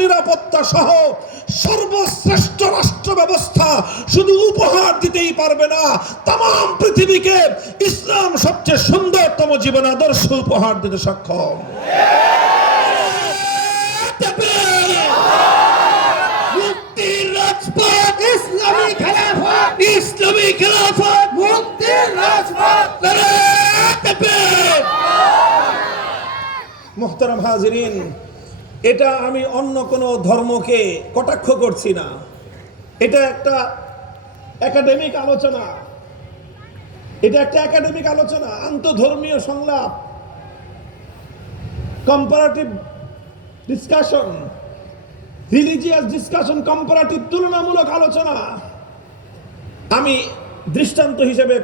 নিরাপত্তা সহ সর্বশ্রেষ্ঠ রাষ্ট্র ব্যবস্থা শুধু উপহার দিতেই পারবে না, তাম পৃথিবীকে ইসলাম সবচেয়ে সুন্দরতম জীবন আদর্শ উপহার দিতে সক্ষম। মুক্তির রাজপথ, ইসলামী খেলাফত, ইসলামী খেলাফত, মুক্তির রাজপথ। মুহতারাম হাজিরিন, এটা আমি অন্য কোনো ধর্মকে কটাক্ষ করছি না, এটা একটা একাডেমিক আলোচনা, এটা একটা একাডেমিক আলোচনা, আন্তধর্মীয় সংলাপ, comparative discussion, religious discussion, comparative তুলনামূলক আলোচনা। আমি দৃষ্টান্ত হিসেবে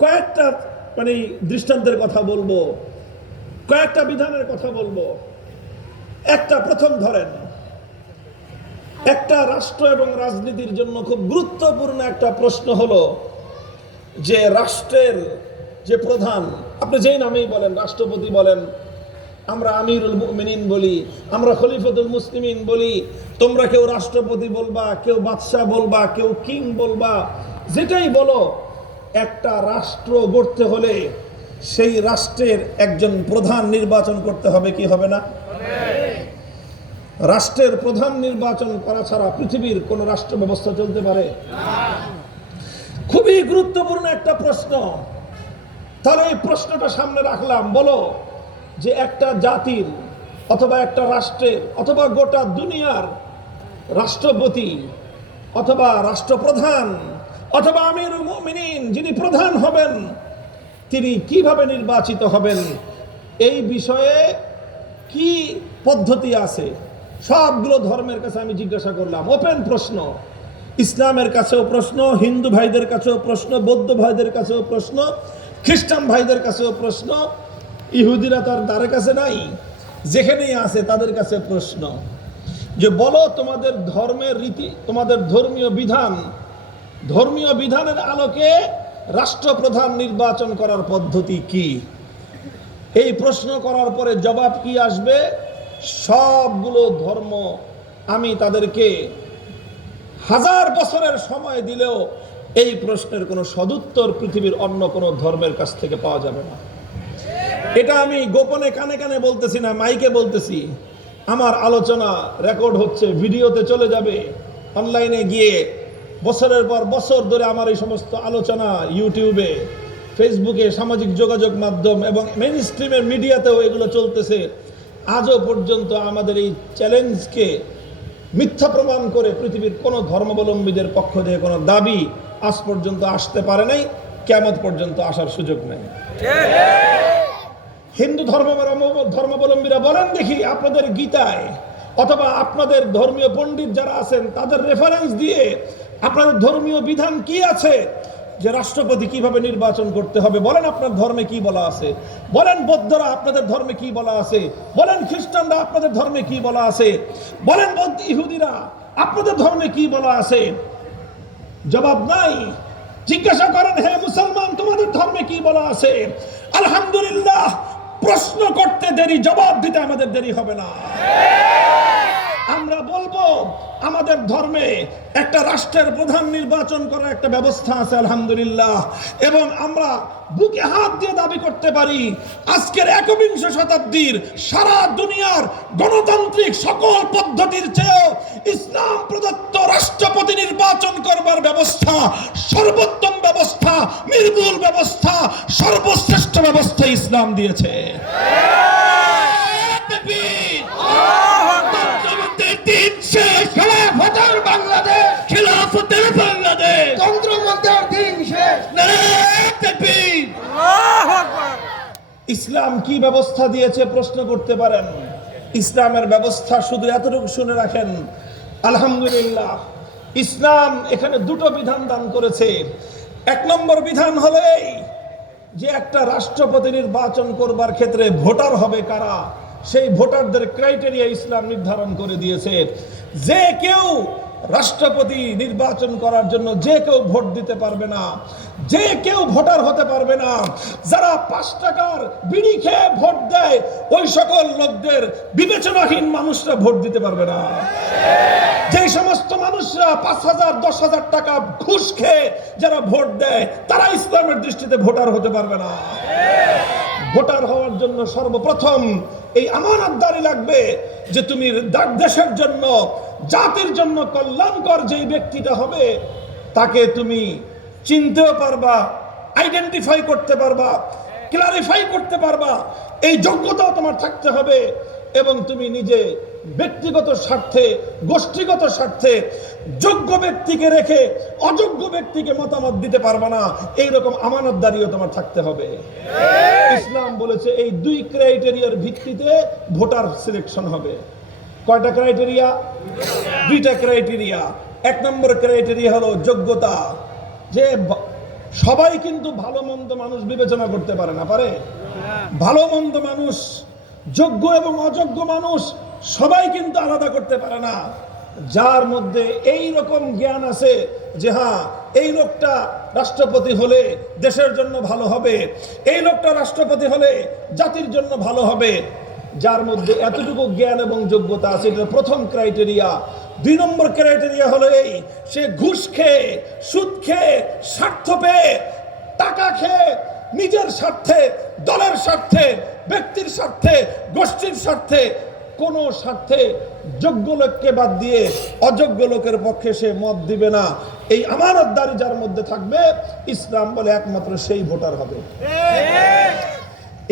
কয়েকটা মানে দৃষ্টান্তের কথা বলবো, কয়েকটা বিধানের কথা বলবো। একটা প্রথম ধরেন, একটা রাষ্ট্র এবং রাজনীতির জন্য খুব গুরুত্বপূর্ণ একটা প্রশ্ন হলো যে রাষ্ট্রের যে প্রধান, আপনি যেই নামেই বলেন, রাষ্ট্রপতি বলেন, আমরা আমিরুল মুমিনিন বলি, আমরা খলিফাতুল মুসলিমিন বলি, তোমরা কেউ রাষ্ট্রপতি বলবা, কেউ বাদশাহ বলবা, কেউ কিং বলবা, যেটাই বলো, একটা রাষ্ট্র গড়তে হলে সেই রাষ্ট্রের একজন প্রধান নির্বাচন করতে হবে, কি হবে না? রাষ্ট্রের প্রধান নির্বাচন করা ছাড়া পৃথিবীর কোন রাষ্ট্র ব্যবস্থা চলতে পারে? খুবই গুরুত্বপূর্ণ একটা প্রশ্ন। তাহলে এই প্রশ্নটা সামনে রাখলাম, বলো যে একটা জাতির অথবা একটা রাষ্ট্রের অথবা গোটা দুনিয়ার রাষ্ট্রপতি অথবা রাষ্ট্রপ্রধান অথবা আমিরুল মুমিনিন যিনি প্রধান হবেন, তিনি কিভাবে নির্বাচিত হবেন, এই বিষয়ে কি পদ্ধতি আছে? সবগুলো ধর্মের কাছে আমি জিজ্ঞাসা করলাম, ওপেন প্রশ্ন। ইসলামের কাছেও প্রশ্ন, হিন্দু ভাইদের কাছেও প্রশ্ন, বৌদ্ধ ভাইদের কাছেও প্রশ্ন, খ্রিস্টান ভাইদের কাছেও প্রশ্ন, ইহুদিরা তার দ্বারে কাছে নাই, যেখানেই আছে তাদের কাছে প্রশ্ন যে বলো তোমাদের ধর্মের রীতি, তোমাদের ধর্মীয় বিধানের আলোকে রাষ্ট্রপ্রধান নির্বাচন করার পদ্ধতি কি? এই প্রশ্ন করার পরে জবাব কি আসবে? সবগুলো ধর্ম আমি তাদেরকে 1000 বছরের সময় দিলেও এই প্রশ্নের কোনো সদুত্তর পৃথিবীর অন্য কোনো ধর্মের কাছ থেকে পাওয়া যাবে না। এটা আমি গোপনে কানে কানে বলতেছি না, মাইকে বলতেছি। আমার আলোচনা রেকর্ড হচ্ছে, ভিডিওতে চলে যাবে, অনলাইনে গিয়ে বছরের পর বছর ধরে আমার এই সমস্ত আলোচনা ইউটিউবে, ফেসবুকে, সামাজিক যোগাযোগ মাধ্যম এবং মেইন স্ট্রিমের মিডিয়াতেও এগুলো চলতেছে। আজও পর্যন্ত আমাদের এই চ্যালেঞ্জকে মিথ্যা প্রমাণ করে পৃথিবীর কোনো ধর্মাবলম্বীদের পক্ষ থেকে কোনো দাবি আজ পর্যন্ত আসতে পারে নাই, কিয়ামত পর্যন্ত আসার সুযোগ নেই। হিন্দু ধর্মাবলম্বীরা বলেন দেখি আপনাদের গীতায় অথবা আপনাদের ধর্মীয় পণ্ডিত যারা আছেন তাদের রেফারেন্স দিয়ে আপনাদের ধর্মীয় বিধান কি আছে যে রাষ্ট্রপতি কিভাবে নির্বাচন করতে হবে? বলেন আপনার ধর্মে কি বলা আছে? বলেন বৌদ্ধরা আপনাদের ধর্মে কি বলা আছে? বলেন খ্রিস্টানরা আপনাদের ধর্মে কি বলা আছে? বলেন ইহুদিরা আপনাদের ধর্মে কি বলা আছে? জবাব নাই। জিজ্ঞাসা করেন, হে মুসলমান তোমাদের ধর্মে কি বলা আছে? আলহামদুলিল্লাহ, প্রশ্ন করতে দেরি, জবাব দিতে আমাদের দেরি হবে না। আমরা বলবো আমাদের ধর্মে একটা রাষ্ট্রের প্রধান নির্বাচন করার একটা ব্যবস্থা আছে, আলহামদুলিল্লাহ, এবং আমরা বুকে হাত দিয়ে দাবি করতে পারি আজকের 21 শতাব্দীর সারা দুনিয়ার গণতান্ত্রিক সকল পদ্ধতির চেয়েও ইসলাম প্রদত্ত রাষ্ট্রপতি নির্বাচন করবার ব্যবস্থা সর্বোত্তম ব্যবস্থা, নির্ভুল ব্যবস্থা, সর্বশ্রেষ্ঠ ব্যবস্থা ইসলাম দিয়েছে। ইসলাম কি ব্যবস্থা দিয়েছে প্রশ্ন করতে পারেন। ইসলামের ব্যবস্থা শুধু এতটুকু শুনে রাখেন, আলহামদুলিল্লাহ, ইসলাম এখানে দুটো বিধান দান করেছে। 1 নম্বর বিধান হলো এই যে একটা রাষ্ট্রপতি নির্বাচন করবার ক্ষেত্রে ভোটার হবে কারা, সেই ভোটারদের ক্রাইটেরিয়া ইসলাম নির্ধারণ করে দিয়েছে। যে কেউ রাষ্ট্রপতি নির্বাচন করার জন্য যে কেউ ভোট দিতে পারবে না, যে কেউ ভোটার হতে পারবে না। যারা 5 টাকার বিড়ি খেয়ে ভোট দেয় ওই সকল লোকদের বিবেচনাহীন মানুষরা ভোট দিতে পারবে না। যে সমস্ত মানুষরা 5,000 10,000 টাকা ঘুষ খেয়ে যারা ভোট দেয় তারা ইসলামের দৃষ্টিতে ভোটার হতে পারবে না। ভোটার হওয়ার জন্য সর্বপ্রথম এই আমানতদারি লাগবে যে তুমি দেশের জন্য, জাতির জন্য কল্যাণকর যেই ব্যক্তিটা হবে তাকে তুমি চিনতেও পারবা, আইডেন্টিফাই করতে পারবা, ক্লারিফাই করতে পারবা, এই যোগ্যতাও তোমার থাকতে হবে। এবং তুমি নিজে ব্যক্তিগত স্বার্থে, গোষ্ঠীগত স্বার্থে যোগ্য ব্যক্তিকে রেখে অযোগ্য ব্যক্তিকে মতামত দিতে পারবে না, এইরকম আমানতদারিও তোমার থাকতে হবে। ইসলাম বলেছে এই 2 ক্রাইটেরিয়ার ভিত্তিতে ভোটার সিলেকশন হবে। কয়টা ক্রাইটেরিয়া? 2টা ক্রাইটেরিয়া। 1 নম্বর ক্রাইটেরিয়া হলো যোগ্যতা, যে সবাই কিন্তু ভালো মন্দ মানুষ বিবেচনা করতে পারে না, পারে? ভালো মন্দ মানুষ, যোগ্য এবং অযোগ্য মানুষ সবাই কিন্তু আলাদা করতে পারে না। যার মধ্যে এই রকম জ্ঞান আছে যে হ্যাঁ এই লোকটা রাষ্ট্রপতি হলে দেশের জন্য ভালো হবে, এই লোকটা রাষ্ট্রপতি হলে জাতির জন্য ভালো হবে, যার মধ্যে এতটুকু জ্ঞান এবং যোগ্যতা আছে, এটা প্রথম ক্রাইটেরিয়া। 2 নম্বর ক্রাইটেরিয়া হলো এই, সে ঘুষ খেয়ে, সুদ খেয়ে, স্বার্থ পেয়ে, টাকা খেয়ে নিজের স্বার্থে, দলের স্বার্থে, ব্যক্তির স্বার্থে, গোষ্ঠীর স্বার্থে, কোন স্বার্থে যোগ্য লোককে বাদ দিয়ে অযোগ্য লোকের পক্ষে সে মত দিবে না। এই আমানতদারি যার মধ্যে থাকবে, ইসলাম বলে একমাত্র সেই ভোটার হবে।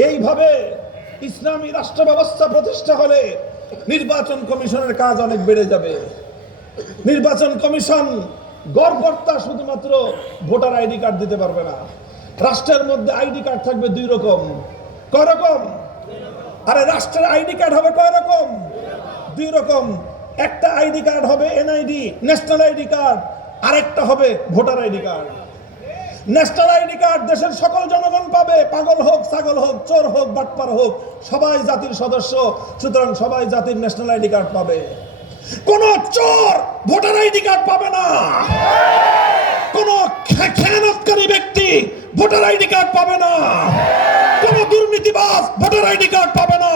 এইভাবে ইসলামী রাষ্ট্র ব্যবস্থা প্রতিষ্ঠা হলে নির্বাচন কমিশনের কাজ অনেক বেড়ে যাবে। নির্বাচন কমিশন গড়কর্তা শুধুমাত্র ভোটার আইডি কার্ড দিতে পারবে না। রাষ্ট্রের মধ্যে আইডি কার্ড থাকবে 2 রকম। কয় রকম? আরে রাষ্ট্রের আইডি কার্ড হবে কয় রকম? 2 রকম। একটা আইডি কার্ড হবে এনআইডি, ন্যাশনাল আইডি কার্ড, আরেকটা হবে voter ID card. National ID card দেশের সকল জনগণ পাবে, পাগল হোক, ছাগল হোক, চোর হোক, বাটপার হোক, সবাই জাতির সদস্য, সুতরাং সবাই জাতির ন্যাশনাল আইডি কার্ড পাবে। কোন চোর ভোটার আইডি কার্ড পাবে না, কোন খেয়ানতকারী ব্যক্তি ভোটার আইডি কার্ড পাবে না, কোন দুর্নীতিবাজ ভোটার আইডি কার্ড পাবে না,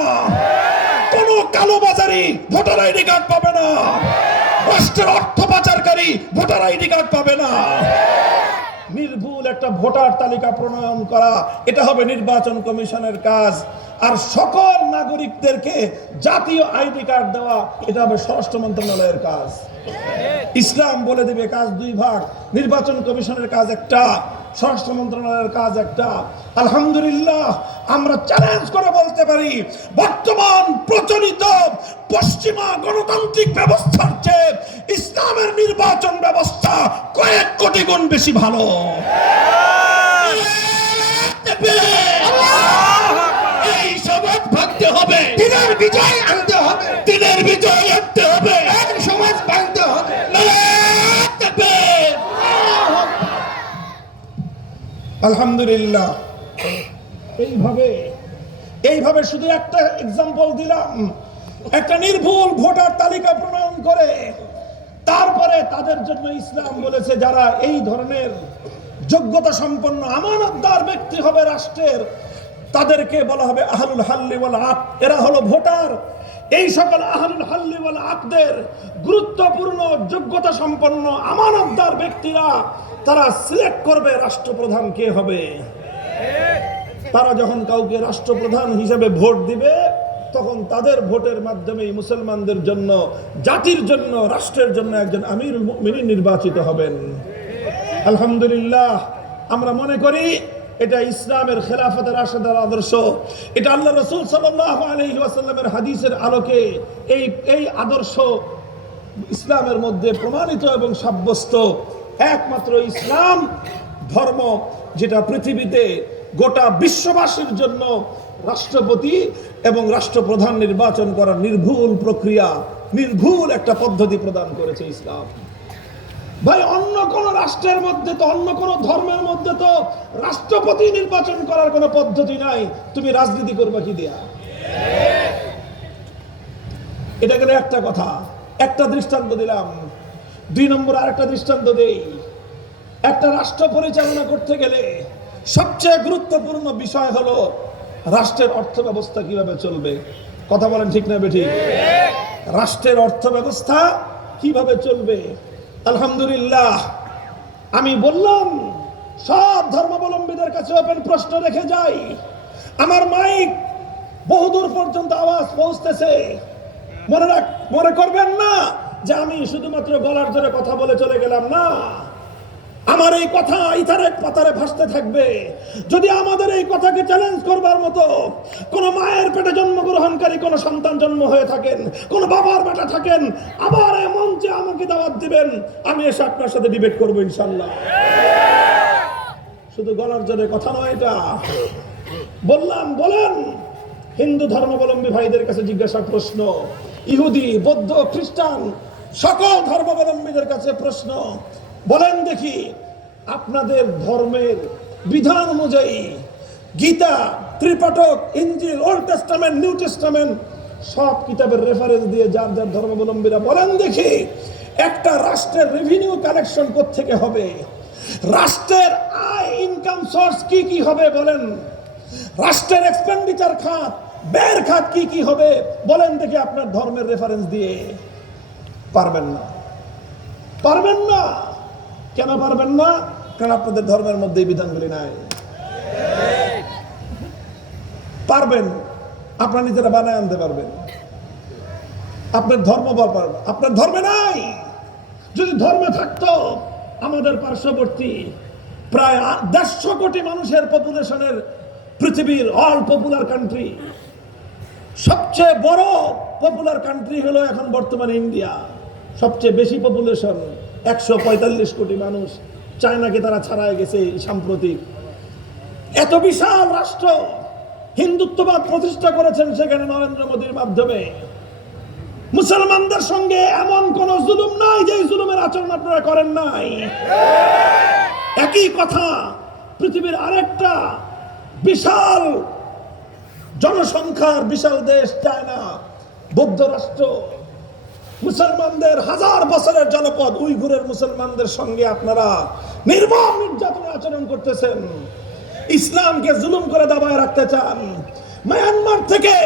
কোন কালোবাজারি ভোটার আইডি কার্ড পাবে না, রাষ্ট্রের অর্থ পাচারকারী ভোটার আইডি কার্ড পাবে না। নির্ভুল একটা ভোটার তালিকা প্রণয়ন করা, এটা হবে নির্বাচন কমিশনের কাজ। আর সকল নাগরিকদেরকে জাতীয় আইডি কার্ড দেওয়া, এটা হবে স্বরাষ্ট্র মন্ত্রণালয়ের কাজ। ইসলাম বলে দেবে কাজ 2 ভাগ, নির্বাচন কমিশনের কাজ একটা, স্বরাষ্ট্র মন্ত্রণালয়ের কাজ একটা। আলহামদুলিল্লাহ আমরা চ্যালেঞ্জ করে বলতে পারি, বর্তমান প্রচলিত পশ্চিমা গণতান্ত্রিক ব্যবস্থার চেয়ে ইসলামের নির্বাচন ব্যবস্থা কয়েক কোটি গুণ বেশি ভালো। এই সমাজ ভাঙতে হবে, দিনের বিজয় আনতে হবে, দিনের বিজয় আনতে হবে, সমাজ ভাঙতে হবে। আলহামদুলিল্লাহ এইভাবে শুধু একটা এক্সাম্পল দিলাম, একটা নির্ভুল ভোটার তালিকা প্রণয়ন করে তারপরে তাদের জন্য ইসলাম বলেছে যারা এই ধরনের যোগ্যতা সম্পন্ন আমানতদার ব্যক্তি হবে রাষ্ট্রের, তাদেরকে বলা হবে আহলুল হাল্লি ওয়াল আকদ। এরা হলো ভোটার। এই সকল আহলুল হাল্লি ওয়াল আকদের গুরুত্বপূর্ণ যোগ্যতা সম্পন্ন আমানতদার ব্যক্তিরা তারা সিলেক্ট করবে রাষ্ট্রপ্রধান কে হবে। তারা যখন কাউকে রাষ্ট্রপ্রধান হিসেবে ভোট দিবে, তখন তাদের ভোটের মাধ্যমে মুসলমানদের জন্য, জাতির জন্য, রাষ্ট্রের জন্য একজন আমিরুল মুমিনিন নির্বাচিত হবেন। আলহামদুলিল্লাহ আমরা মনে করি এটা ইসলামের খেলাফতের রাশেদার আদর্শ। এটা আল্লাহ রাসূল সাল্লাল্লাহু আলাইহি ওয়াসাল্লামের হাদিসের আলোকে এই আদর্শ ইসলামের মধ্যে প্রমাণিত এবং সাব্যস্ত। একমাত্র ইসলাম ধর্ম যেটা পৃথিবীতে গোটা বিশ্ববাসীর জন্য রাষ্ট্রপতি এবং রাষ্ট্রপ্রধান নির্বাচন করার নির্ভুল প্রক্রিয়া, নির্ভুল একটা পদ্ধতি প্রদান করেছে ইসলাম। ভাই অন্য কোন রাষ্ট্রের মধ্যে তো, অন্য কোন ধর্মের মধ্যে তো রাষ্ট্রপতি নির্বাচন করার কোন পদ্ধতি নাই। তুমি রাজনীতি করবে কি দিয়া? এটা গেলে একটা কথা, একটা দৃষ্টান্ত দিলাম। দুই নম্বর আরেকটা দৃষ্টান্ত দেই। একটা রাষ্ট্র পরিচালনা করতে গেলে সবচেয়ে গুরুত্বপূর্ণ বিষয় হলো রাষ্ট্রের অর্থ ব্যবস্থা কিভাবে চলবে। কথা বলেন ঠিক না বেঠিক? রাষ্ট্রের অর্থ ব্যবস্থা কিভাবে চলবে। আলহামদুলিল্লাহ, আমি বললাম সব ধর্মাবলম্বীদের কাছে ওপেন প্রশ্ন রেখে যাই। আমার মাইক বহুদূর পর্যন্ত আওয়াজ পৌঁছতেছে। মনে করবেন না যে আমি শুধুমাত্র গলার জোরে কথা বলে চলে গেলাম। না, আমার এই কথা ইথারের পাতারে ভাসতে থাকবে। যদি আমাদের এই কথাকে চ্যালেঞ্জ করবার মতো কোন মায়ের পেটে জন্মগ্রহণকারী কোন সন্তান জন্ম হয়ে থাকেন, কোন বাবার বেটা থাকেন, আবার এই মঞ্চে আমাকে দাওয়াত দিবেন, আমি এসে আপনার সাথে ডিবেট করবো ইনশাল্লাহ। শুধু গলার জোরে কথা নয় এটা। বললাম, বলেন হিন্দু ধর্মাবলম্বী ভাইদের কাছে জিজ্ঞাসা প্রশ্ন, ইহুদি, বৌদ্ধ, খ্রিস্টান সকল ধর্মাবলম্বীদের কাছে প্রশ্ন, বলেন দেখি আপনাদের ধর্মের বিধান অনুযায়ী গীতা, ত্রিপাঠক, ইঞ্জিল, ওল্ড টেস্টামেন্ট, নিউ টেস্টামেন্ট সব কিতাবের রেফারেন্স দিয়ে যার যার ধর্মাবলম্বীরা বলেন দেখি একটা রাষ্ট্রের রেভিনিউ কালেকশন কোত্থেকে হবে, রাষ্ট্রের আয় ইনকাম সোর্স কি কি হবে বলেন, রাষ্ট্রের এক্সপেন্ডিচার খাত, ব্যয়ের খাত কি কি হবে বলেন দেখি আপনার ধর্মের রেফারেন্স দিয়ে। পারবেন না, পারবেন না। কেন পারবেন না? কারণ আপনাদের ধর্মের মধ্যে এই বিধানগুলি নাই। পারবেন, আপনারা নিজেরা বানায় আনতে পারবেন, আপনার ধর্ম পারবেন, আপনার ধর্মে নাই। যদি ধর্মে থাকতো, আমাদের পার্শ্ববর্তী প্রায় 150 কোটি মানুষের পপুলেশনের পৃথিবীর অল পপুলার কান্ট্রি, সবচেয়ে বড় পপুলার কান্ট্রি হলো এখন বর্তমানে ইন্ডিয়া। সবচেয়ে বেশি পপুলেশন 145 কোটি মানুষ। চায়নাকে তারা ছাড়াই গেছে সাম্প্রতিক। এত বিশাল রাষ্ট্র, হিন্দুত্ববাদ প্রতিষ্ঠা করেছেন সেখানে নরেন্দ্র মোদীর মাধ্যমে। মুসলমানদের সঙ্গে এমন কোন জুলুম নাই যে জুলুমের আচরণ আপনারা করেন নাই। একই কথা পৃথিবীর আরেকটা বিশাল জনসংখ্যার বিশাল দেশ চায়না, বৌদ্ধ রাষ্ট্র, মুসলমানদের হাজার বছরের জনপদ উইঘুরের মুসলমানদের সঙ্গে আপনারা নির্মম নির্যাতনের আচরণ করতেছেন, ইসলামকে জুলুম করে দাবায় রাখতে চান। মায়ানমার থেকে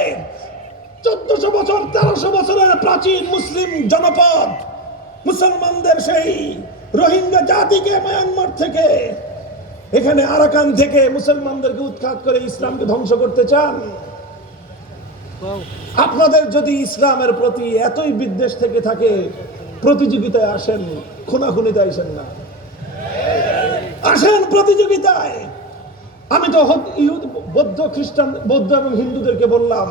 1400 বছর 1300 বছরের প্রাচীন মুসলিম জনপদ, মুসলমানদের সেই রোহিঙ্গা জাতিকে মায়ানমার থেকে, এখানে আরাকান থেকে মুসলমানদেরকে উৎখাত করে ইসলামকে ধ্বংস করতে চান। আপনাদের যদি ইসলামের প্রতি এতই বিদ্বেষ থেকে থাকে, প্রতিযোগিতায় আসেন, খুনাখুনিতে আসেন না, আসেন প্রতিযোগিতায়। আমি তো বৌদ্ধ, খ্রিস্টান, বৌদ্ধ এবং হিন্দুদেরকে বললাম,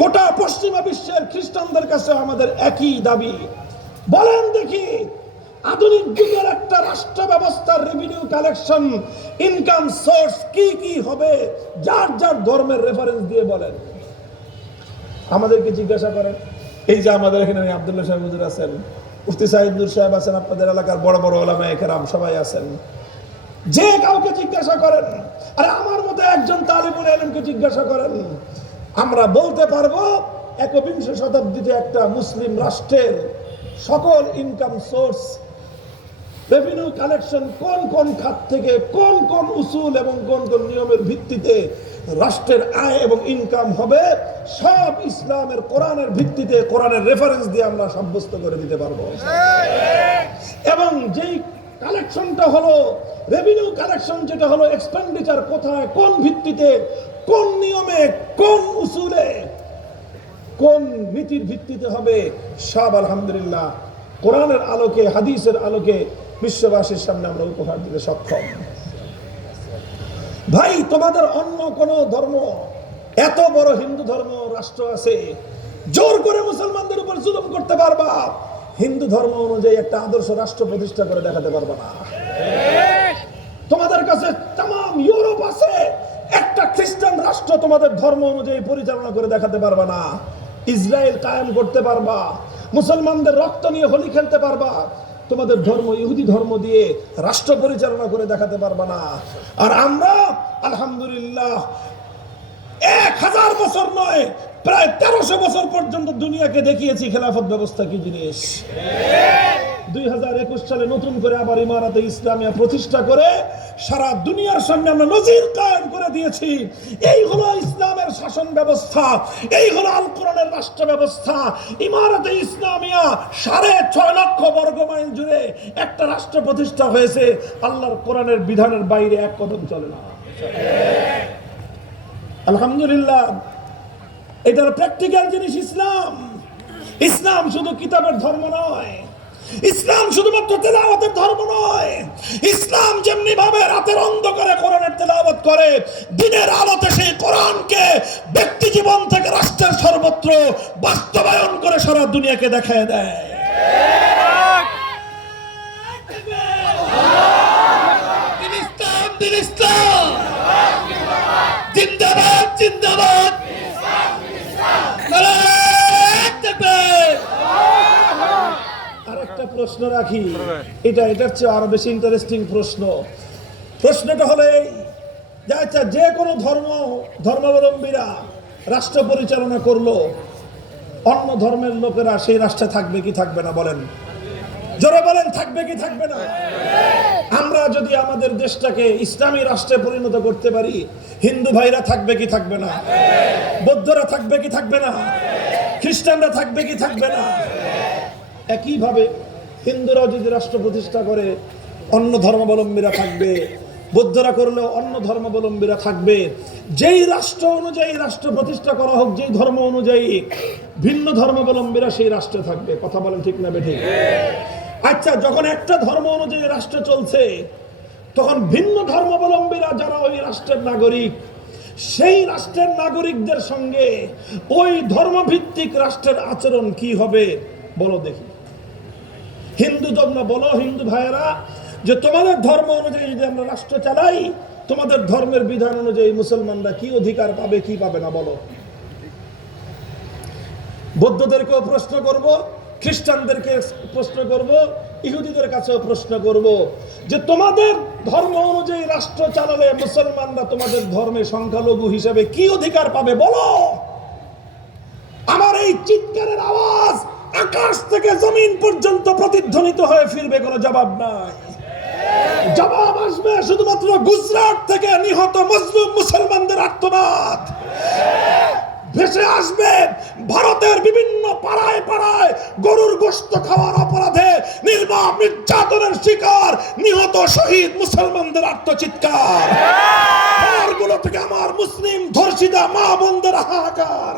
গোটা পশ্চিমা বিশ্বের খ্রিস্টানদের কাছে আমাদের একই দাবি। বলেন দেখি আধুনিক যুগের একটা রাষ্ট্র ব্যবস্থার রেভিনিউ কালেকশন, ইনকাম সোর্স কি কি হবে, যার যার ধর্মের রেফারেন্স দিয়ে বলেন। আমাদেরকে জিজ্ঞাসা করেন। এই যে আমাদের এখানে আব্দুল্লাহ সাহেব হুজুর আছেন, মুফতি সাইদ নূর সাহেব আছেন, আপনাদের এলাকার বড় বড় ওলামায়ে কেরাম সবাই আছেন, যে কাউকে জিজ্ঞাসা করেন, আরে আমার মতো একজন তালিবুল ইলমকে জিজ্ঞাসা করেন, আমরা বলতে পারবো 21শ শতাব্দীতে একটা মুসলিম রাষ্ট্রের সকল ইনকাম সোর্স, রেভিনিউ কালেকশন কোন কোন খাত থেকে, কোন কোন উসুল এবং কোন কোন নিয়মের ভিত্তিতে রাষ্ট্রের আয় এবং ইনকাম হবে, সব ইসলামের কোরআনের ভিত্তিতে, কোরআনের রেফারেন্স দিয়ে আমরা সাব্যস্ত করে দিতে পারবো। এবং যেই কালেকশনটা হলো রেভিনিউ কালেকশন, যেটা হলো এক্সপেন্ডিচার কোথায়, কোন ভিত্তিতে, কোন নিয়মে, কোন উসুলে, কোন নীতির ভিত্তিতে হবে, সব আলহামদুলিল্লাহ কোরআনের আলোকে, হাদিসের আলোকে বিশ্ববাসীর সামনে আমরা উপহার দিতে সক্ষম। ভাই, তোমাদের অন্য কোন ধর্ম, এত বড় হিন্দু ধর্ম রাষ্ট্র আছে, জোর করে মুসলমানদের উপর জুলুম করতে পারবা, হিন্দু ধর্ম অনুযায়ী একটা আদর্শ রাষ্ট্র প্রতিষ্ঠা করে দেখাতে পারবা না। তোমাদের কাছে তাম ইউরোপ আছে, একটা খ্রিস্টান রাষ্ট্র তোমাদের ধর্ম অনুযায়ী পরিচালনা করে দেখাতে পারবা না। ইসরায়েল কায়েম করতে পারবা, মুসলমানদের রক্ত নিয়ে হোলি খেলতে পারবা, তোমাদের ধর্ম ইহুদি ধর্ম দিয়ে রাষ্ট্র পরিচালনা করে দেখাতে পারবা না। আর আমরা আলহামদুলিল্লাহ 1000 বছর নয়, প্রায় 1300 বছর পর্যন্ত দুনিয়াকে দেখিয়েছি খেলাফত ব্যবস্থা কি জিনিস। 2021 সালে নতুন করে আবার ইমারতে ইসলামিয়া প্রতিষ্ঠা করে সারা দুনিয়ার সামনে আমরা নজির কায়েম করে দিয়েছি। এই হলো ইসলামের শাসন ব্যবস্থা, এই হলো আল কোরআনের রাষ্ট্র ব্যবস্থা। ইমারতে ইসলামিয়া 6.5 লক্ষ বর্গ মাইল জুড়ে একটা রাষ্ট্র প্রতিষ্ঠা হয়েছে। আল্লাহর কোরআনের বিধানের বাইরে এক কদম চলে না। আলহামদুলিল্লাহ, এটার প্র্যাকটিক্যাল জিনিস ইসলাম। ইসলাম শুধু কিতাবের ধর্ম নয়, ইসলাম শুধুমাত্র তেলাওয়াতের ধর্ম নয়। ইসলাম যেমনি ভাবে রাতের অন্ধকারে কোরআনের তেলাওয়াত করে, দিনের আলোতে সেই কোরআনকে ব্যক্তি জীবন থেকে রাষ্ট্রের সর্বত্র বাস্তবায়ন করে সারা দুনিয়াকে দেখায় দেয়। ইসলাম জিন্দাবাদ, জিন্দাবাদ। আরেকটা প্রশ্ন রাখি, এটার চেয়ে আরো বেশি ইন্টারেস্টিং প্রশ্নটা হলো এই যে আচ্ছা, যে কোনো ধর্মাবলম্বীরা রাষ্ট্র পরিচালনা করলো, অন্য ধর্মের লোকেরা সেই রাষ্ট্রে থাকবে কি থাকবে না? বলেন, জোরে বলেন, থাকবে কি থাকবে না? আমরা যদি আমাদের দেশটাকে ইসলামী রাষ্ট্রে পরিণত করতে পারি, হিন্দু ভাইরা থাকবে কি থাকবে না? বৌদ্ধরা থাকবে কি থাকবে না? খ্রিস্টানরা থাকবে কি থাকবে না? একইভাবে হিন্দুরাও যদি রাষ্ট্র প্রতিষ্ঠা করে, অন্য ধর্মাবলম্বীরা থাকবে। বৌদ্ধরা করলেও অন্য ধর্মাবলম্বীরা থাকবে। যেই রাষ্ট্র অনুযায়ী রাষ্ট্র প্রতিষ্ঠা করা হোক, যেই ধর্ম অনুযায়ী, ভিন্ন ধর্মাবলম্বীরা সেই রাষ্ট্রে থাকবে। কথা বলেন ঠিক না বেঠিক? আচ্ছা, যখন একটা ধর্ম অনুযায়ী রাষ্ট্র চলছে, তখন ভিন্ন ধর্মাবলম্বীরা যারা ওই রাষ্ট্রের নাগরিক, সেই রাষ্ট্রের নাগরিকদের সঙ্গে ওই ধর্মভিত্তিক রাষ্ট্রের আচরণ কি হবে বলো দেখি। হিন্দু তোমরা বলো, হিন্দু ভাইয়েরা, যে তোমাদের ধর্ম অনুযায়ী যদি আমরা রাষ্ট্র চালাই, তোমাদের ধর্মের বিধান অনুযায়ী মুসলমানরা কি অধিকার পাবে কি পাবে না বলো। বৌদ্ধদেরকেও প্রশ্ন করব, খ্রিস্টানদেরকে প্রশ্ন করব, ইহুদিদের কাছেও প্রশ্ন করব, যে তোমাদের ধর্ম অনুযায়ী রাষ্ট্র চালালে মুসলমানরা তোমাদের ধর্মে সংখ্যালঘু হিসেবে কি অধিকার পাবে বলো। আমার এই চিৎকারের আওয়াজ আকাশ থেকে জমিন পর্যন্ত প্রতিধ্বনিত হয়ে ফিরবে, কোনো জবাব নাই। জবাব আসবে শুধুমাত্র গুজরাট থেকে নিহত মজলুম মুসলমানদের আর্তনাদ, ভেসে আসবে ভারতের বিভিন্ন পাড়ায় পাড়ায় গরুর গোশত খাওয়ার অপরাধে নির্মম নির্যাতনের শিকার নিহত শহীদ মুসলমানদের আর্তচিৎকার। ঘরগুলো থেকে আমার মুসলিম ধর্ষিতা মা বোনদের হাহাকার।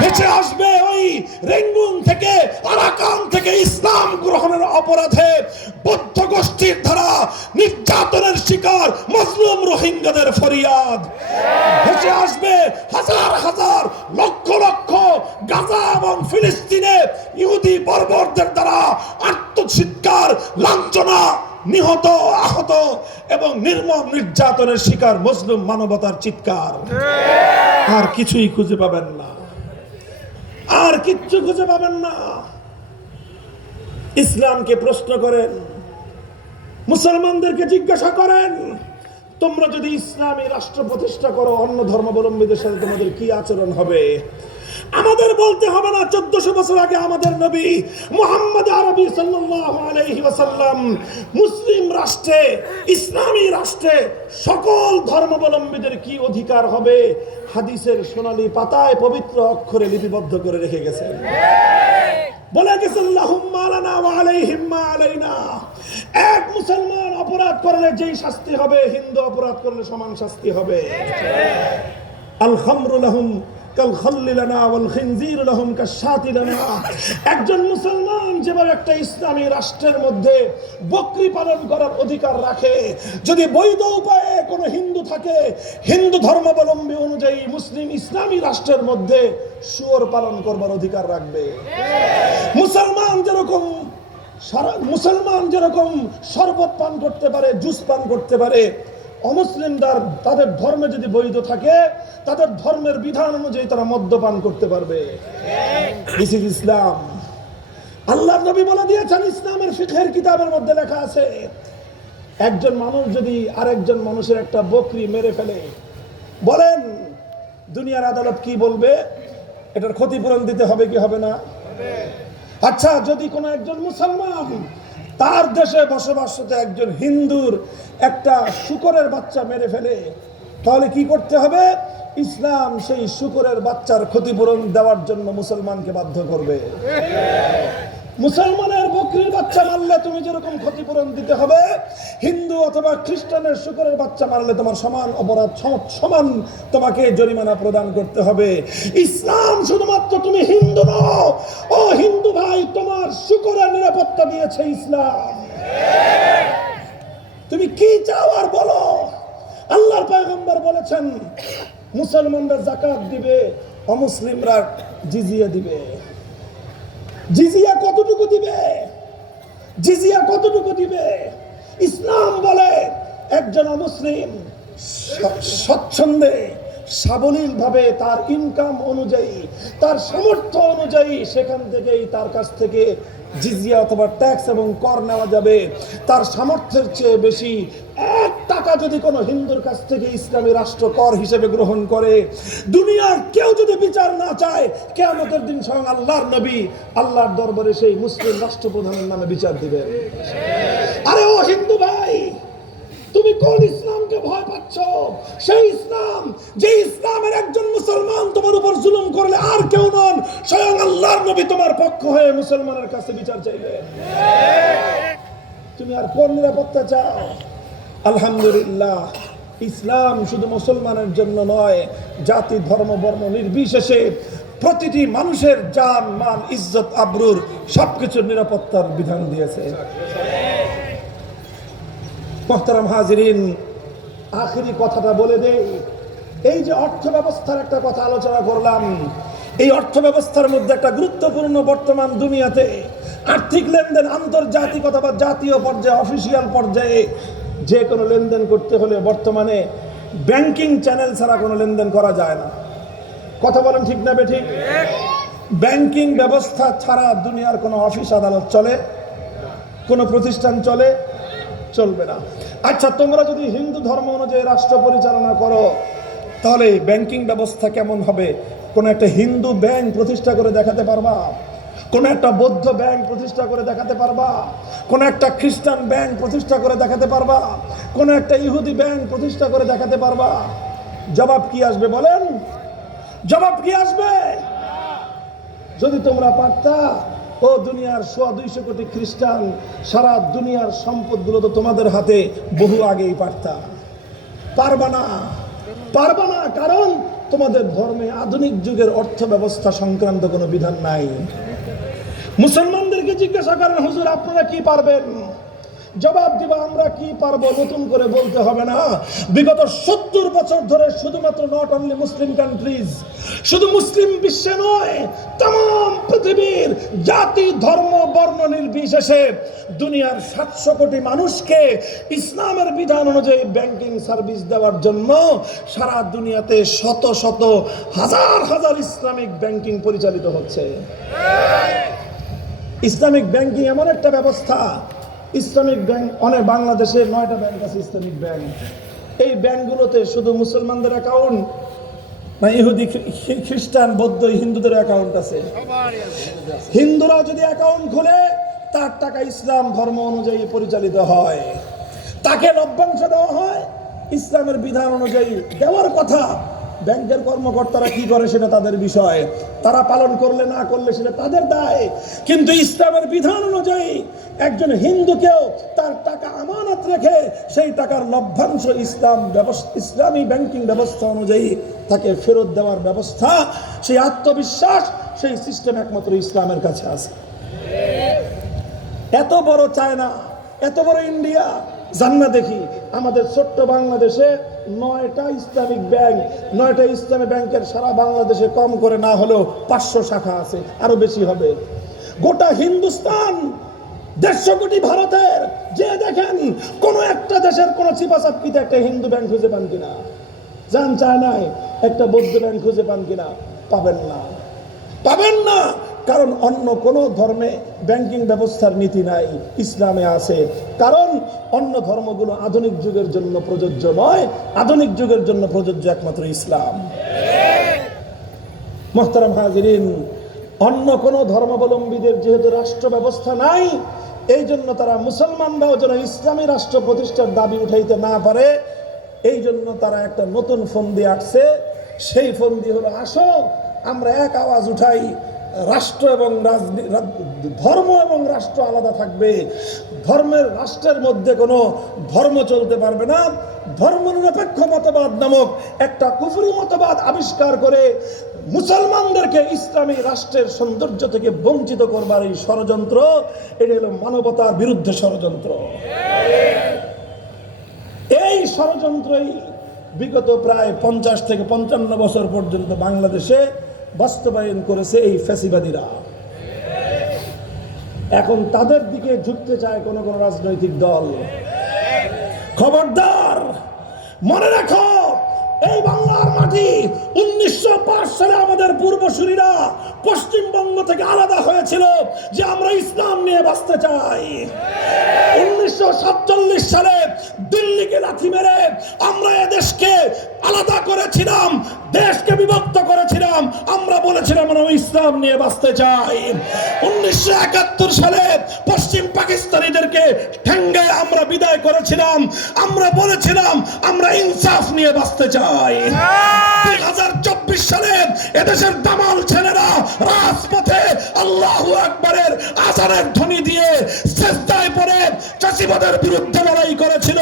ভেসে আসবে ওই রেঙ্গুন থেকে, আরাকান থেকে ইসলাম গ্রহণের অপরাধে বৌদ্ধ গোষ্ঠীর দ্বারা নির্যাতনের শিকার মজলুম রোহিঙ্গাদের ফরিয়াদ। ভেসে আসবে হাজার হাজার, লক্ষ লক্ষ গাজা এবং ফিলিস্তিনে ইহুদি বর্বরদের দ্বারা আত্মচিৎকার, লাঞ্ছনা, নিহত, আহত এবং নির্মম নির্যাতনের শিকার মুসলিম মানবতার চিৎকার। আর কিছুই খুঁজে পাবেন না, আর কিচ্ছু খুঁজে পাবেন না। ইসলামকে প্রশ্ন করেন, মুসলমানদেরকে জিজ্ঞাসা করেন, তোমরা যদি ইসলামী রাষ্ট্র প্রতিষ্ঠা করো, অন্য ধর্মাবলম্বীদের সাথে তোমাদের কি আচরণ হবে? আমাদের বলতে হবে না 1400 বছর আগে আমাদের নবী মুহাম্মদ আরবি সাল্লাল্লাহু আলাইহি ওয়াসাল্লাম মুসলিম রাষ্ট্রে, ইসলামী রাষ্ট্রে সকল ধর্মাবলম্বীদের কি অধিকার হবে হাদিসের সোনালী পাতায় পবিত্র অক্ষরে লিপিবদ্ধ করে রেখে গেছেন। বলে গেছেন লাহুম্মা লানা ওয়া আলাইহিম মা আলাইনা। এক মুসলমান অপরাধ করলে যেই শাস্তি হবে, হিন্দু অপরাধ করলে সমান শাস্তি হবে। আল খামরু লাহুম কাল খাল্লি লানা ওয়াল খিনজির লাহুম কাশাতি লানা। একজন মুসলমান যেভাবে একটা ইসলামী রাষ্ট্রের মধ্যে বকরি পালন করার অধিকার রাখে, যদি বৈধ উপায়ে কোনো হিন্দু থাকে, হিন্দু ধর্মাবলম্বী অনুযায়ী মুসলিম ইসলামী রাষ্ট্রের মধ্যে শুয়োর পালন করবার অধিকার রাখবে। মুসলমান যেরকম শরবত পান করতে পারে, জুস পান করতে পারে, অমুসলিমরা তাদের ধর্মে যদি বৈধ থাকে, তাদের ধর্মের বিধান অনুযায়ী তারা মদ্যপান করতে পারবে। দিস ইজ ইসলাম। আল্লাহর নবী বলে দিয়েছেন, ইসলামের ফিকহের কিতাবের মধ্যে লেখা আছে, একজন মানুষ যদি আরেকজন মানুষের একটা বকরি মেরে ফেলে, বলেন দুনিয়ার আদালত কি বলবে? এটার ক্ষতিপূরণ দিতে হবে কি হবে না? আচ্ছা, যদি কোনো একজন মুসলমান তার দেশে বসবাসরত একজন হিন্দুর একটা শূকরের বাচ্চা মেরে ফেলে, তাহলে কি করতে হবে? ইসলাম সেই শূকরের বাচ্চার ক্ষতিপূরণ দেওয়ার জন্য মুসলমানকে বাধ্য করবে। মুসলমানের বকরির বাচ্চা মারলে তুমি যেরকম ক্ষতিপূরণ দিতে হবে, হিন্দু অথবা খ্রিস্টানের শূকরের বাচ্চা মারলে তোমার সমান অপরাধ, সমান তোমাকে জরিমানা প্রদান করতে হবে। ইসলাম শুধুমাত্র তুমি হিন্দু নও, ও হিন্দু ভাই, তোমার শূকরের নিরাপত্তা দিয়েছে ইসলাম। তুমি কি চাও আর বলো। আল্লাহর পয়গম্বর বলেছেন মুসলমানরা যাকাত দিবে, অমুসলিমরা জিজিয়া দিবে। জিজিয়া কতটুকু দিবে? জিজিয়া কতটুকু দিবে? ইসলাম বলে একজন অমুসলিম স্বচ্ছন্দে সাবলীল ভাবে তার ইনকাম অনুযায়ী, তার সামর্থ্য অনুযায়ী সেখান থেকেই তার কাছ থেকে জিজিয়া অথবা ট্যাক্স এবং কর নেওয়া যাবে। তার সামর্থ্যের চেয়ে বেশি 1 টাকা যদি কোনো হিন্দুর কাছ থেকে ইসলামী রাষ্ট্র কর হিসেবে গ্রহণ করে, দুনিয়ার কেউ যদি বিচার না চায়, কিয়ামতের দিন স্বয়ং আল্লাহর নবী আল্লাহর দরবারে সেই মুসলিম রাষ্ট্রপ্রধানের নামে বিচার দিবেন। আরে ও হিন্দু ভাই, তুমি কোন ইসলামকে ভয় পাচ্ছ? সেই ইসলাম যে ইসলামের একজন মুসলমান তোমার উপর জুলুম করলে আর কেউ নন, স্বয়ং আল্লাহর নবী তোমার পক্ষ হয়ে মুসলমানের কাছে বিচার চাইবে। তুমি আর কোন নিরাপত্তা চাও? আলহামদুলিল্লাহ, ইসলাম শুধু মুসলমানের জন্য নয়, জাতি ধর্ম বর্ণ নির্বিশেষে প্রতিটি মানুষের জান মাল ইজ্জত আবরুর সবকিছুর নিরাপত্তার বিধান দিয়েছে। মুহতারাম হাজিরিন, আখেরি কথাটা বলে দেই। এই যে অর্থ ব্যবস্থার একটা কথা আলোচনা করলাম, এই অর্থ ব্যবস্থার মধ্যে একটা গুরুত্বপূর্ণ বর্তমান দুনিয়াতে আর্থিক লেনদেন আন্তর্জাতিক অথবা জাতীয় পর্যায়ে অফিসিয়াল পর্যায়ে যে কোনো লেনদেন করতে হলে বর্তমানে ব্যাংকিং চ্যানেল ছাড়া কোনো লেনদেন করা যায় না। কথা বলেন ঠিক না বেঠিক? ব্যাংকিং ব্যবস্থা ছাড়া দুনিয়ার কোনো অফিস আদালত চলে, কোনো প্রতিষ্ঠান চলবে না। আচ্ছা, তোমরা যদি হিন্দু ধর্ম অনুযায়ী রাষ্ট্র পরিচালনা করো, তাহলে ব্যাংকিং ব্যবস্থা কেমন হবে? কোন একটা হিন্দু ব্যাংক প্রতিষ্ঠা করে দেখাতে পারবা? কোন একটা বৌদ্ধ ব্যাংক প্রতিষ্ঠা করে দেখাতে পারবা? কোন একটা খ্রিস্টান ব্যাংক প্রতিষ্ঠা করে দেখাতে পারবা? কোন একটা ইহুদি ব্যাংক প্রতিষ্ঠা করে দেখাতে পারবা? জবাব কি আসবে বলেন? জবাব কি আসবে? যদি তোমরা পারতা, ও দুনিয়ার 100-200 কোটি খ্রিস্টান, সারা দুনিয়ার সম্পদগুলো তো তোমাদের হাতে বহু আগেই পারতা। পারবা না, পারবা না, কারণ তোমাদের ধর্মে আধুনিক যুগের অর্থ ব্যবস্থা সংক্রান্ত কোনো বিধান নাই। মুসলমানদেরকে জিজ্ঞাসা করেন, হুজুর আপনারা কি পারবেন? জবাব দিবা আমরা কি পারবো, নতুন করে বলতে হবে না। বিগত 70 বছর ধরে শুধুমাত্র নট অনলি মুসলিম কান্ট্রিজ, শুধু মুসলিম বিশ্বে নয়, तमाम পৃথিবীর জাতি ধর্ম বর্ণ নির্বিশেষে দুনিয়ার 700 কোটি মানুষকে ইসলামের বিধান অনুযায়ী ব্যাংকিং সার্ভিস দেওয়ার জন্য সারা দুনিয়াতে শত শত হাজার হাজার ইসলামিক ব্যাংকিং পরিচালিত হচ্ছে। ইসলামিক ব্যাংকিং এমন একটা ব্যবস্থা, ইসলামিক ব্যাংক অনেক, বাংলাদেশে 9টা ব্যাংক আছে ইসলামিক ব্যাংক। এই ব্যাংকগুলোতে শুধু মুসলমানদের অ্যাকাউন্ট না, ইহুদি খ্রিস্টান বৌদ্ধ হিন্দুদের অ্যাকাউন্ট আছে। হিন্দুরা যদি অ্যাকাউন্ট খুলে, তার টাকা ইসলাম ধর্ম অনুযায়ী পরিচালিত হয়, তাকে লভ্যাংশ দেওয়া হয় ইসলামের বিধান অনুযায়ী দেওয়ার কথা। ব্যাংকের কর্মকর্তারা কি করে সেটা তাদের বিষয়, তারা পালন করলে না করলে সেটা তাদের দায়। কিন্তু ইসলামের বিধান অনুযায়ী একজন হিন্দুকেও তার টাকা আমানত রেখে সেই টাকার লভ্যাংশ ইসলামী ব্যাংকিং ব্যবস্থা অনুযায়ী তাকে ফেরত দেওয়ার ব্যবস্থা, সেই আত্মবিশ্বাস, সেই সিস্টেম একমাত্র ইসলামের কাছে আছে। এত বড় চায়না, এত বড় ইন্ডিয়া, জান্না দেখি আমাদের ছোট্ট বাংলাদেশে 9টা ইসলামিক ব্যাংক, 9টা ইসলামী ব্যাংকের সারা বাংলাদেশে কম করে না হলেও 500 শাখা আছে, আরো বেশি হবে। গোটা হিন্দুস্তান 150 কোটি ভারতের, যে দেখেন কোন একটা দেশের কোন চিপাচাপকিতে একটা হিন্দু ব্যাংক খুঁজে পান কিনা? জান চায় নাই একটা বৌদ্ধ ব্যাংক খুঁজে পান কিনা? পাবেন না, পাবেন না। কারণ অন্য কোনো ধর্মে ব্যাংকিং ব্যবস্থার নীতি নাই, ইসলামে আছে। কারণ অন্য ধর্মগুলো আধুনিক যুগের জন্য প্রযোজ্য নয়, আধুনিক যুগের জন্য প্রযোজ্য একমাত্র ইসলাম। মুহতারাম হাজিরিন, অন্য কোনো ধর্মাবলম্বীদের যেহেতু রাষ্ট্র ব্যবস্থা নাই, এই জন্য তারা মুসলমানরাও যেন ইসলামী রাষ্ট্র প্রতিষ্ঠার দাবি উঠাইতে না পারে, এই জন্য তারা একটা নতুন ফন্দি আঁটছে। সেই ফন্দি হলো, আসো আমরা এক আওয়াজ উঠাই, রাষ্ট্র এবং ধর্ম এবং রাষ্ট্র আলাদা থাকবে, ধর্মের রাষ্ট্রের মধ্যে কোনো ধর্ম চলতে পারবে না, ধর্মনিরপেক্ষ মতবাদ নামক একটা কুফরি মতবাদ আবিষ্কার করে মুসলমানদেরকে ইসলামী রাষ্ট্রের সৌন্দর্য থেকে বঞ্চিত করবার এই ষড়যন্ত্র, এটা হলো মানবতার বিরুদ্ধে ষড়যন্ত্র। এই ষড়যন্ত্রই বিগত প্রায় 50 থেকে 55 বছর পর্যন্ত বাংলাদেশে বাস্তবায়ন করেছে এই ফ্যাসিবাদীরা। এখন তাদের দিকে ঝুঁকতে চায় কোন কোন রাজনৈতিক দল। খবরদার, মনে রাখো, এই বাংলার মাটি 1905 সালে আমাদের পূর্বসূরীরা পশ্চিমবঙ্গ থেকে আলাদা হয়েছিল যে আমরা ইসলাম নিয়ে বাঁচতে চাই। 1947 সালে দিল্লিকে লাথি মেরে আমরা এদেশকে আলাদা করেছিলাম, দেশকে বিভক্ত করেছিলাম, আমরা বলেছিলাম আমরা ইসলাম নিয়ে বাঁচতে চাই। 1971 সালে পশ্চিম পাকিস্তানিদেরকে ঠেঙ্গে আমরা বিদায় করেছিলাম, আমরা বলেছিলাম আমরা ইনসাফ নিয়ে বাঁচতে চাই। 2024 সালে এদেশের দামাল ছেলেরা রাজপথে আল্লাহু আকবারের আযানের ধ্বনি দিয়ে সিজদায় পড়ে চাষিবাদের বিরুদ্ধে লড়াই করেছিল,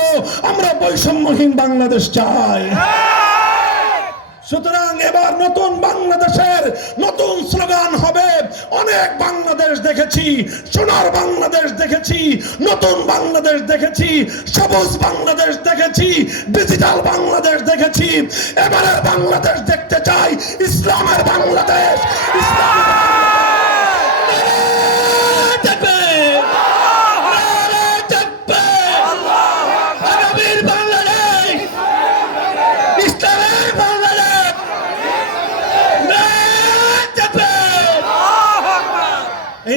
আমরা বৈষম্যহীন বাংলাদেশ চাই। সুতরাং এবার নতুন বাংলাদেশের নতুন স্লোগান হবে, অনেক বাংলাদেশ দেখেছি, সোনার বাংলাদেশ দেখেছি, নতুন বাংলাদেশ দেখেছি, সবুজ বাংলাদেশ দেখেছি, ডিজিটাল বাংলাদেশ দেখেছি, এবারের বাংলাদেশ দেখতে চাই ইসলামের বাংলাদেশ।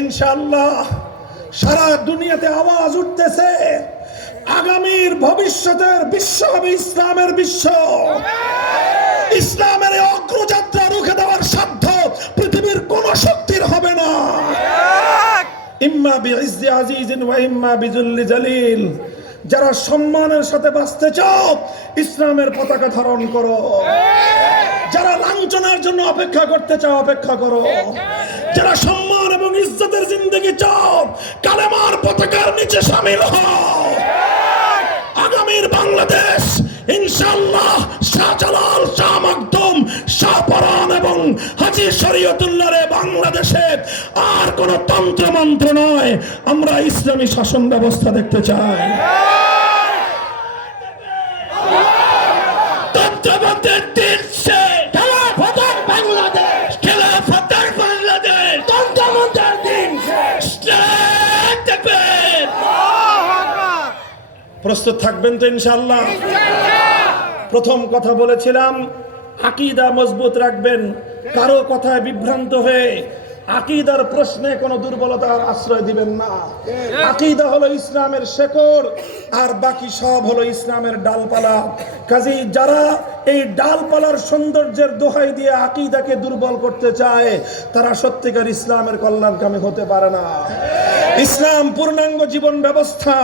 ইনশাআল্লাহ সারা দুনিয়াতে আওয়াজ উঠতেছে, আগামীর ভবিষ্যতের বিশ্ব হবে ইসলামের বিশ্ব। ইসলামের অগ্রযাত্রা রুখে দেওয়ার সাধ্য পৃথিবীর কোন শক্তির হবে না। ইম্মা বিইজ্জি আজিজিন ওয়া ইম্মা বিযুল্লি জালিল। যারা সম্মানের সাথে বাঁচতে চাও, ইসলামের পতাকা ধারণ করো। যারা লাঞ্ছনার জন্য অপেক্ষা করতে চাও, অপেক্ষা করো। যারা সম্মান এবং ইজ্জতের জিন্দেগি চাও, কালেমার পতাকার নিচে শামিল হও। আগামীর বাংলাদেশ ইনশাআল্লাহ শাহজালাল, শাহ মাকদুম, শাহ পরান এবং হাজী শরীয়তুল্লাহর বাংলাদেশে আর কোন তন্ত্র মন্ত্র নয়, আমরা ইসলামী শাসন ব্যবস্থা দেখতে চাই। তন্ত্রমন্ত্রের দিন শেষ, খেলাফতের বাংলাদেশ, খেলাফতের বাংলাদেশ, তন্ত্রমন্ত্রের দিন শেষ। প্রস্তুত থাকবেন তো ইনশাআল্লাহ? প্রথম কথা বলেছিলাম, আকীদা মজবুত রাখবেন, কারো কথায় বিভ্রান্ত হয়ে আকীদার প্রশ্নে কোনো দুর্বলতার আশ্রয় দিবেন না। আকীদা হলো ইসলামের শেকড়, আর বাকি সব হলো ইসলামের ডালপালা। কাজেই যারা এই ডালপালার সৌন্দর্যের দোহাই দিয়ে আকীদাকে দুর্বল করতে চায়, তারা সত্যিকার ইসলামের কল্যাণকামী হতে পারে না। ইসলাম পূর্ণাঙ্গ জীবন ব্যবস্থা,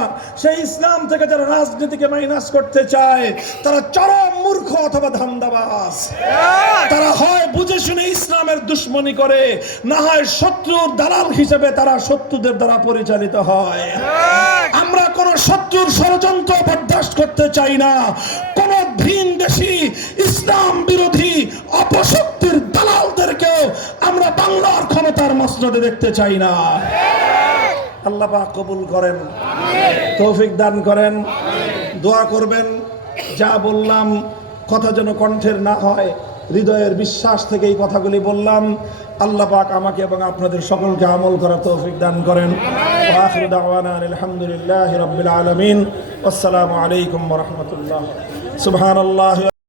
সেই ইসলাম থেকে যারা রাজনীতিকে মাইনাস করতে চায়, তারা চরম মূর্খ অথবা ধান্দাবাজ। তারা হয় বুঝে শুনে ইসলামের দুশ্মনী করে, না হয় শত্রুর দালাল হিসেবে তারা শত্রুদের দ্বারা পরিচালিত হয়। আমরা কোন শত্রুর ষড়যন্ত্র বরদাস্ত করতে চাই না। কোন ভিন দেশি ইসলাম বিরোধী অপশক্তির দালালদেরকেও আমরা বাংলার ক্ষমতার মসনদে দেখতে চাই না। আল্লাহ পাক কবুল করেন, তৌফিক দান করেন। দোয়া করবেন, যা বললাম কথা যেন কণ্ঠের না হয়, হৃদয়ের বিশ্বাস থেকে এই কথাগুলি বললাম। আল্লাহ পাক আমাকে এবং আপনাদের সকলকে আমল করার তৌফিক দান করেন। ওয়া আখিরু দাওয়ানা আলহামদুলিল্লাহি রাব্বিল আলামিন। আসসালামু আলাইকুম ওয়া রাহমাতুল্লাহ। সুবহানাল্লাহ।